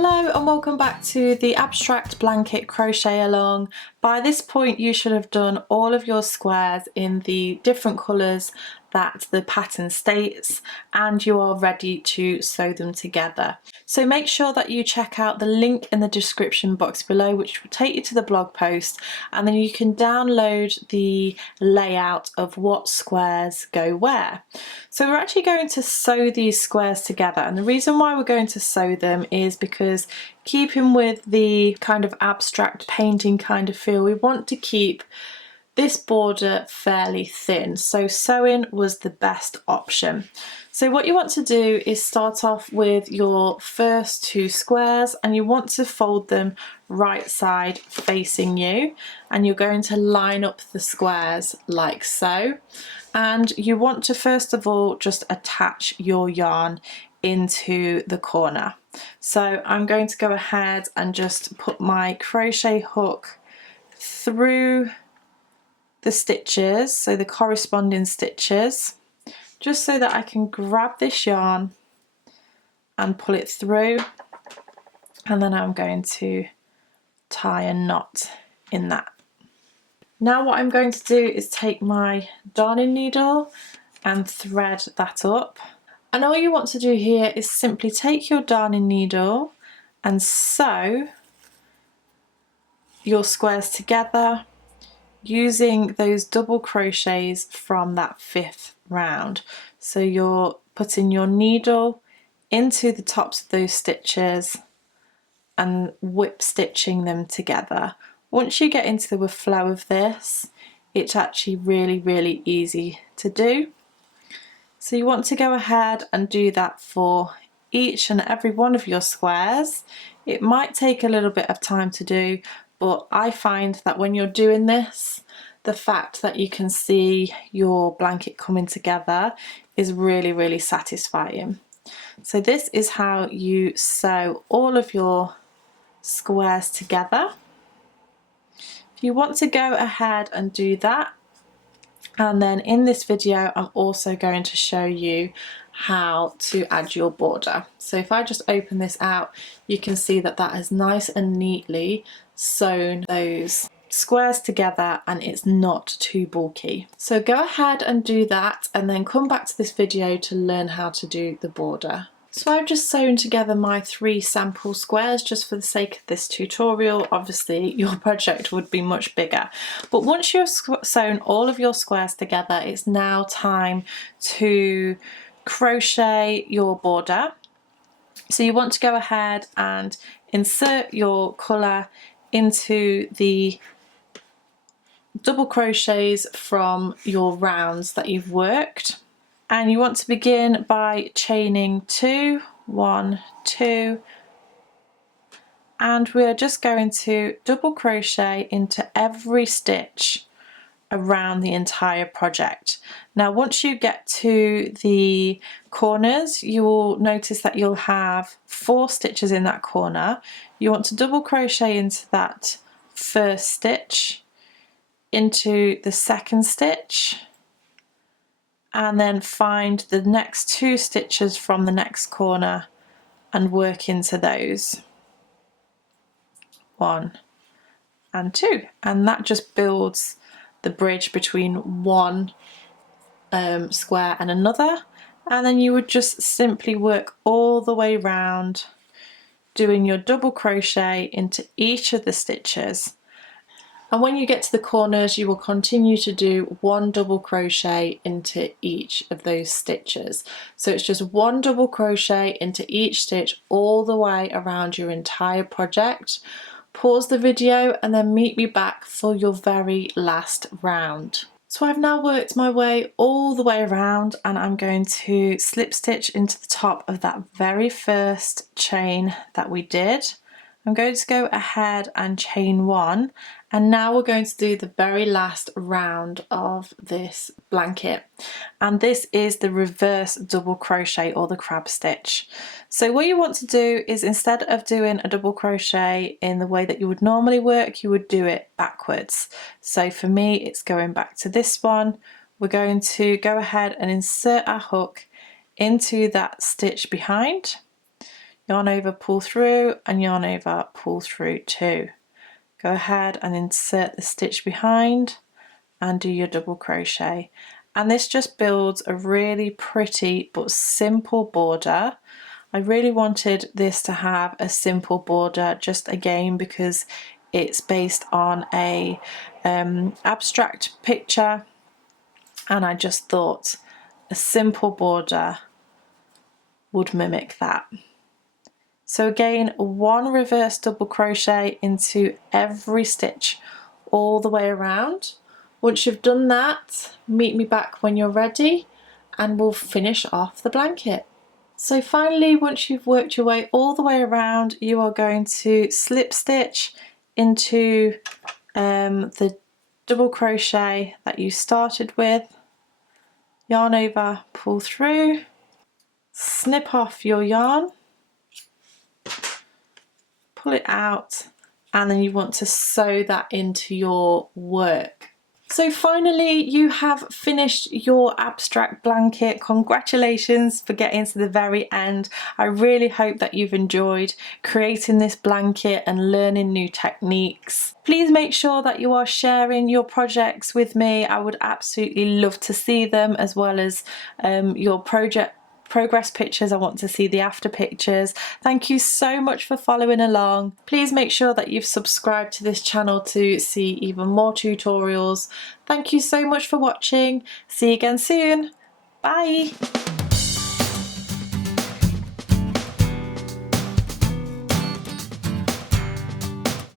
Hello and welcome back to the abstract blanket crochet along. By this point you should have done all of your squares in the different colours that the pattern states and you are ready to sew them together. So make sure that you check out the link in the description box below, which will take you to the blog post, and then you can download the layout of what squares go where. So we're actually going to sew these squares together, and the reason why we're going to sew them is because, keeping with the kind of abstract painting kind of feel, we want to keep this border fairly thin, so sewing was the best option. So what you want to do is start off with your first two squares and you want to fold them right side facing you, and you're going to line up the squares like so, and you want to first of all just attach your yarn into the corner. So I'm going to go ahead and just put my crochet hook through the stitches, so the corresponding stitches, just so that I can grab this yarn and pull it through, and then I'm going to tie a knot in that. Now what I'm going to do is take my darning needle and thread that up, and all you want to do here is simply take your darning needle and sew your squares together using those double crochets from that fifth round. So you're putting your needle into the tops of those stitches and whip stitching them together. Once you get into the flow of this, it's actually really easy to do. So you want to go ahead and do that for each and every one of your squares. It might take a little bit of time to do, but I find that when you're doing this, the fact that you can see your blanket coming together is really satisfying. So this is how you sew all of your squares together. If you want to go ahead and do that, and then in this video I'm also going to show you how to add your border. So if I just open this out, you can see that that has nice and neatly sewn those squares together and it's not too bulky. So go ahead and do that and then come back to this video to learn how to do the border. So I've just sewn together my 3 sample squares just for the sake of this tutorial. Obviously your project would be much bigger, but once you've sewn all of your squares together, it's now time to crochet your border. So you want to go ahead and insert your colour into the double crochets from your rounds that you've worked, and you want to begin by chaining 2, 1, 2, and we're just going to double crochet into every stitch around the entire project. Now once you get to the corners, you will notice that you'll have 4 stitches in that corner. You want to double crochet into that first stitch, into the second stitch, and then find the next 2 stitches from the next corner and work into those. 1 and 2, and that just builds the bridge between one square and another, and then you would just simply work all the way round doing your double crochet into each of the stitches. And when you get to the corners, you will continue to do 1 double crochet into each of those stitches. So it's just 1 double crochet into each stitch all the way around your entire project. Pause the video and then meet me back for your very last round. So I've now worked my way all the way around, and I'm going to slip stitch into the top of that very first chain that we did. I'm going to go ahead and chain 1, and now we're going to do the very last round of this blanket, and this is the reverse double crochet or the crab stitch. So what you want to do is, instead of doing a double crochet in the way that you would normally work, you would do it backwards. So for me it's going back to this one. We're going to go ahead and insert our hook into that stitch behind, yarn over, pull through, and yarn over, pull through 2. Go ahead and insert the stitch behind and do your double crochet, and this just builds a really pretty but simple border. I really wanted this to have a simple border, just again because it's based on a abstract picture, and I just thought a simple border would mimic that. So again, 1 reverse double crochet into every stitch all the way around. Once you've done that, meet me back when you're ready and we'll finish off the blanket. So finally, once you've worked your way all the way around, you are going to slip stitch into the double crochet that you started with, yarn over, pull through, snip off your yarn, pull it out, and then you want to sew that into your work. So finally, you have finished your abstract blanket. Congratulations for getting to the very end. I really hope that you've enjoyed creating this blanket and learning new techniques. Please make sure that you are sharing your projects with me. I would absolutely love to see them, as well as your progress pictures. I want to see the after pictures. Thank you so much for following along. Please make sure that you've subscribed to this channel to see even more tutorials. Thank you so much for watching. See you again soon. Bye.